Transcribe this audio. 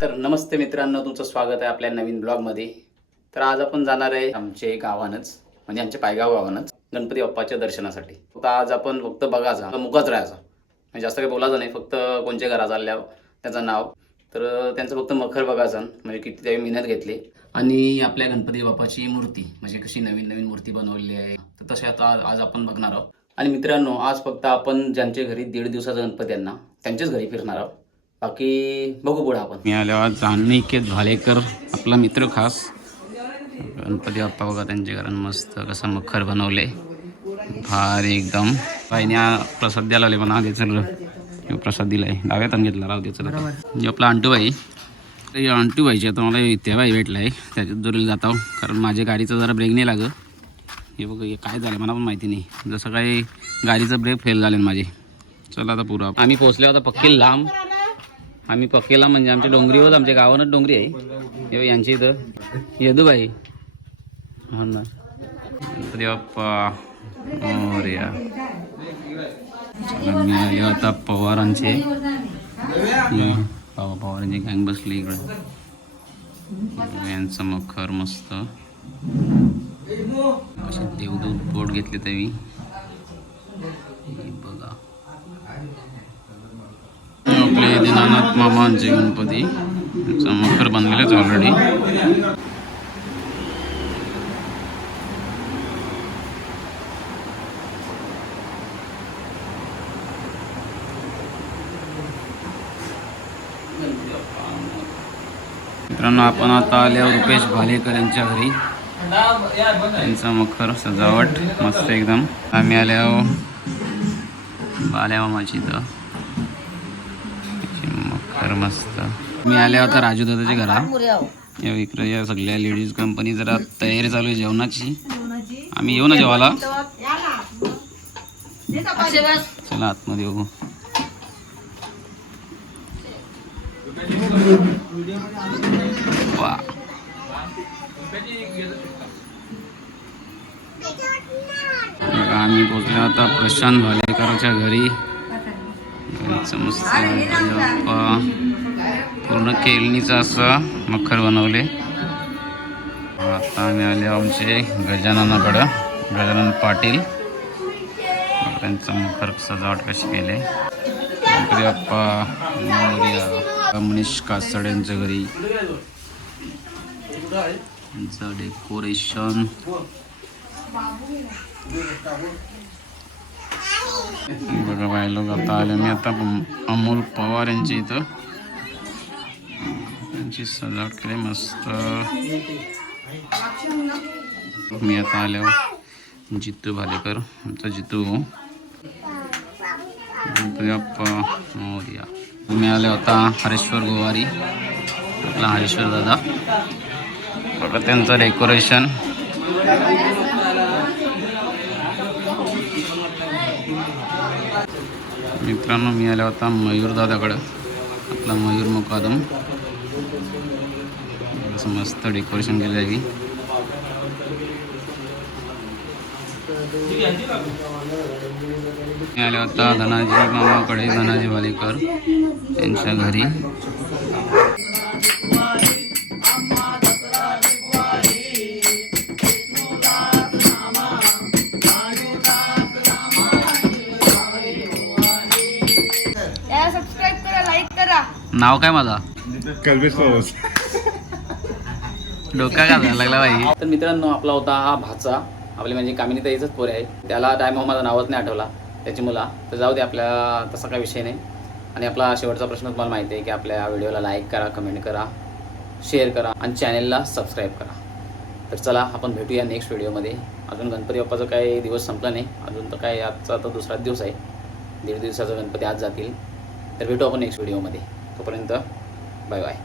तर नमस्ते मित्रांनो तुमचं स्वागत आहे आपल्या नवीन ब्लॉगमध्ये. तर आज आपण जाणार आहे आमचे गावानच म्हणजे आमच्या पायगाव गावानच गणपती बाप्पाच्या दर्शनासाठी. तर आज आपण फक्त बघायचा मुकाच राहायचा. म्हणजे जास्त काही बोलायचं नाही फक्त कोणच्या घरात चालल्या त्याचं नाव. तर त्यांचं फक्त मखर बघायचं म्हणजे किती त्यावेळी मेहनत घेतली. आणि आपल्या गणपती बाप्पाची मूर्ती म्हणजे कशी नवीन नवीन मूर्ती बनवलेली आहे तर तसे आता आज- आपण बघणार आहोत. आणि मित्रांनो आज फक्त आपण ज्यांच्या घरी दीड दिवसाचा गणपती त्यांना त्यांच्याच घरी फिरणार आहोत. बाकी बघू पुढे आपण. मी आल्यावर जान्हनिकेत भालेकर आपला मित्र खास. गणपती बाप्पा बघा त्यांच्या घरात मस्त कसं मखर बनवले. भारी एकदम. बाईने प्रसाद द्यायला लावले म्हणा चल प्रसाद दिलाय. डाव्यात आणि घेतला राव दे चला म्हणजे आपला अंटूबाई तर अंटूबाईची आता मला तेव्हाही भेटला आहे त्याच्यात जोरीला जातो. कारण माझ्या गाडीचं जरा ब्रेक नाही लागं हे बघ हे काय झालं मला पण माहिती नाही. जसं काही गाडीचं ब्रेक फेल झाले माझे. चला आता पुरा आम्ही पोहोचलो आता पक्की लांब. आम्ही पक्केला म्हणजे आमच्या डोंगरीवर आमच्या गावानच डोंगरी आहे. यांची इथं. यदुबाई. हो ना. बाप्पा. आता पवारांचे. हम्म, पवारांची गँग बसली इकडे. यांचं मखर मस्त. असे देवदूत बोट घेतले तरी बघा. आपले मामांचे गणपती यांचा मखर बांधलेलाच ऑलरेडी मित्रांनो आपण आता आल्यावर रुपेश भालेकर यांच्या घरी. त्यांचा मखर सजावट मस्त एकदम. आम्ही आल्यावर भाल्या मामाची इथं. मखर मस्त. मी आल्या होता राजू दादाच्या घरा या इकडे या सगळ्या लेडीज कंपनी जरा तयारी चालू आहे जेवणाची. आम्ही येऊ ना जेवायला? चला आतमध्ये येऊ. वा. बघा, आम्ही पोचलो आता प्रशांत भालेकरच्या घरी. पूर्ण केळणीचं असं मखर बनवले. आता आम्ही आले आमचे गजाननाकडं गजानन पाटील. त्यांचं मखर सजावट कशी केले? गणपती बाप्पा मनीष कासड यांच्या घरी. त्यांचं डेकोरेशन बघा बाय लोक आता आले. मी आता अमोल पवार यांची इथं. त्यांची सजावट केली मस्त. मी आता आल्यावर जितू भालेकर आमचा जितू गणपती मी आले होता हरेश्वर गोवारी आपला हरेश्वर दादा. बघा त्यांचं डेकोरेशन मित्रांनो मी आला होता मयूरदादाकडं आपला मयूर मुकादम. असं मस्त डेकोरेशन केलं आहे मी आले होता धनाजी मामाकडे धनाजी वालेकर त्यांच्या घरी. नाव काय माझा? कल्पेश डोका का लागला बाई. तर मित्रांनो आपला होता हा भाचा. आपली म्हणजे कामिनी ताईचाच पोर आहे. त्याला टायम माझा नावच नाही आठवला त्याची मुला. तर जाऊ दे आपल्या तसा काही विषय नाही. आणि आपला शेवटचा प्रश्न तुम्हाला माहिती आहे की आपल्या व्हिडिओला लाईक करा कमेंट करा शेअर करा आणि चॅनेलला सबस्क्राईब करा. तर चला आपण भेटूया नेक्स्ट व्हिडिओमध्ये अजून गणपती बाप्पाचा काही दिवस संपला नाही. अजून तर काय आजचा तर दुसराच दिवस आहे. दीड दिवसाचा गणपती आज जातील. तर भेटू आपण नेक्स्ट व्हिडिओमध्ये तोपर्यंत बाय बाय